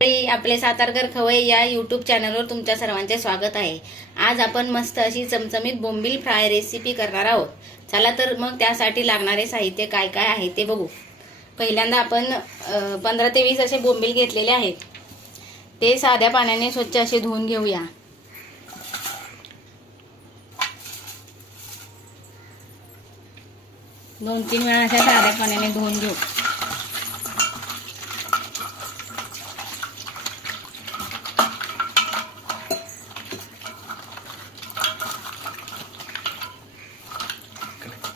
आपले सातारकर खवय या यूट्यूब चॅनलवर तुमच्या सर्वांचे स्वागत आहे. आज आपण मस्त अशी चमचमीत बोंबील फ्राय रेसिपी करणार आहोत. चला तर मग त्यासाठी लागणारे साहित्य काय काय आहे ते बघू. पहिल्यांदा आपण पंधरा ते वीस असे बोंबील घेतलेले आहेत. ते साध्या पाण्याने स्वच्छ असे धुवून घेऊया. दोन तीन वेळा अशा साध्या पाण्याने धुवून घेऊ.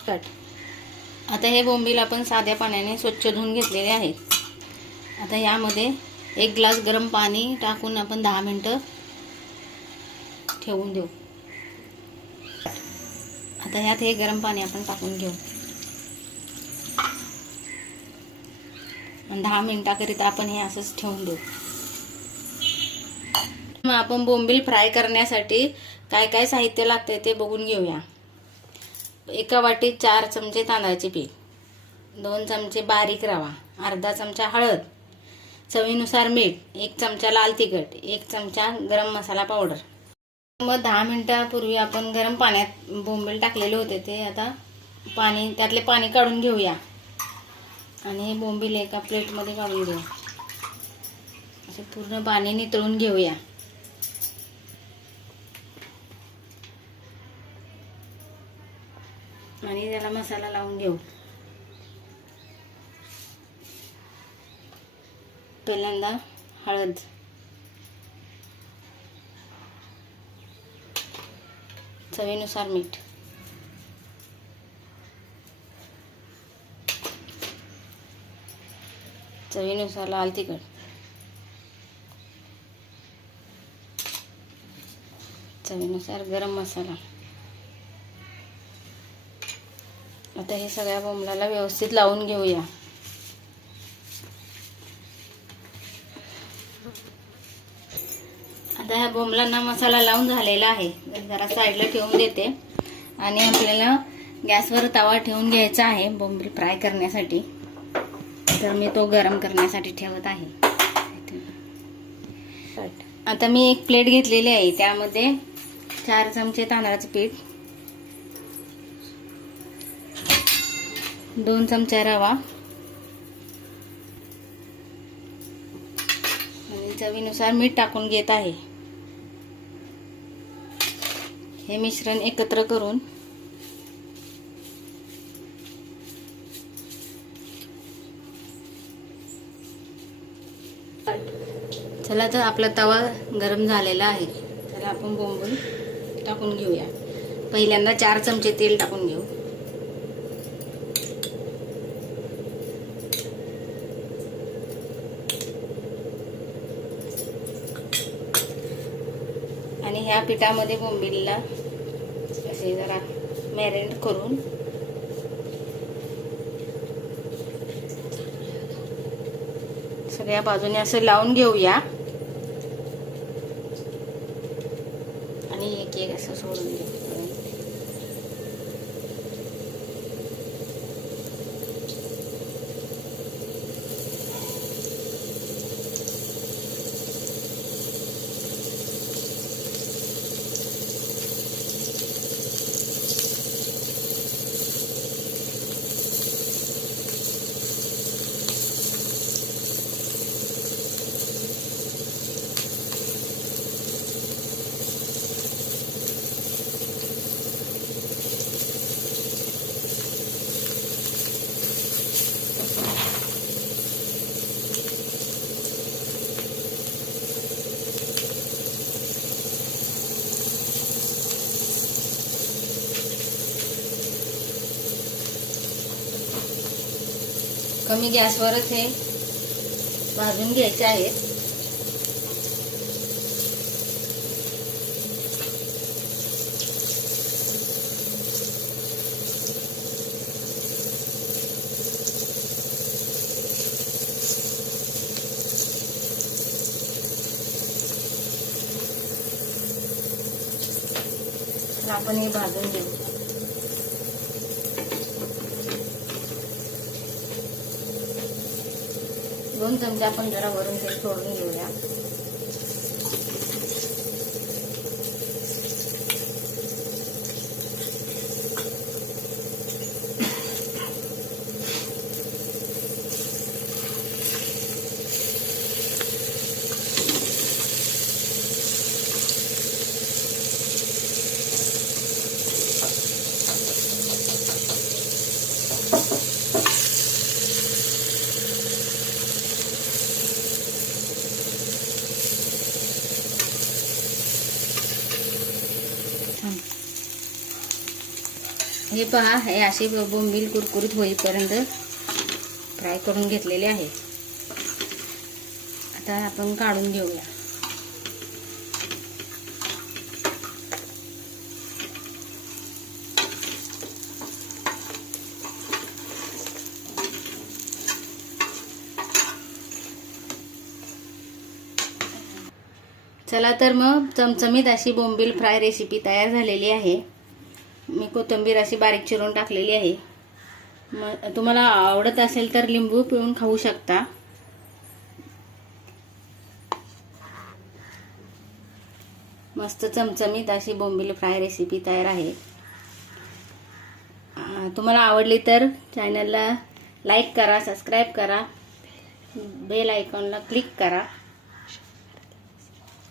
कट आता हे बोंबील आपण साध्या पाण्याने स्वच्छ धुवून घेतलेले आहेत आता यामध्ये एक ग्लास गरम पाणी टाकून आपण दहा मिनटं ठेवून देऊ. आता ह्यात हे गरम पाणी आपण टाकून घेऊ. आणि दहा मिनटाकरिता आपण हे असंच ठेवून देऊ. मग आपण बोंबील फ्राय करण्यासाठी काय काय साहित्य लागतंय ते बघून घेऊया. एका वाटीत चार चमचे तांदळाचे पीठ दोन चमचे बारीक रवा अर्धा चमचा हळद चवीनुसार मीठ एक चमचा लाल तिखट एक चमचा गरम मसाला पावडर. मग दहा मिनटापूर्वी आपण गरम पाण्यात बोंबील टाकलेले होते ते आता पाणी त्यातले पाणी काढून घेऊया. आणि हे बोंबील एका प्लेटमध्ये काढून घेऊ. असे पूर्ण पाणी नितळून घेऊया. आणि त्याला मसाला लावून घेऊ. पहिल्यांदा हळद. चवीनुसार मीठ. चवीनुसार लाल तिखट. चवीनुसार गरम मसाला. आता हे सगळ्या बोंबलाला व्यवस्थित लावून घेऊया. आता ह्या बोंबलांना मसाला लावून झालेला आहे. जरा साईडला ठेवून देते. आणि आपल्याला गॅसवर तवा ठेवून घ्यायचा आहे बोंबील फ्राय करण्यासाठी. तर मी तो गरम करण्यासाठी ठेवत आहे. आता मी एक प्लेट घेतलेली आहे त्यामध्ये चार चमचे तांदळाचं पीठ दोन चमचा रवा. आणि चवीनुसार मीठ टाकून घेत आहे. हे मिश्रण एकत्र करून चला तर आपला तवा गरम झालेला आहे. त्याला आपण बोंबून टाकून घेऊया. पहिल्यांदा चार चमचे तेल टाकून घेऊ. आणि ह्या पिठामध्ये बोंबिलला असे जरा मॅरिनेट करून. सगळ्या बाजूने असं लावून घेऊया. आणि एक एक असं सोडून घेऊ कमी गॅसवरच हे भाजून घ्यायचे आहेत आपण हे भाजून घेऊ. दोन चमचे आपण जरा वरून तेल सोडून घेऊया. हे पहा हे असे बोंबील कुरकुरीत होईपर्यंत फ्राय करून घेतलेले आहे. आता आपण काढून घेऊया. चला तर मग चमचमीत अशी बोंबील फ्राय रेसिपी तयार झालेली आहे. मी कोथिंबीर अशी बारीक चिरून टाकलेली आहे. मग तुम्हाला आवडत असेल तर लिंबू पिळून खाऊ शकता. मस्त चमचमीत अशी बोंबील फ्राय रेसिपी तयार आहे. तुम्हाला आवडली तर चॅनलला लाईक करा सबस्क्राईब करा. बेल आयकॉनला क्लिक करा.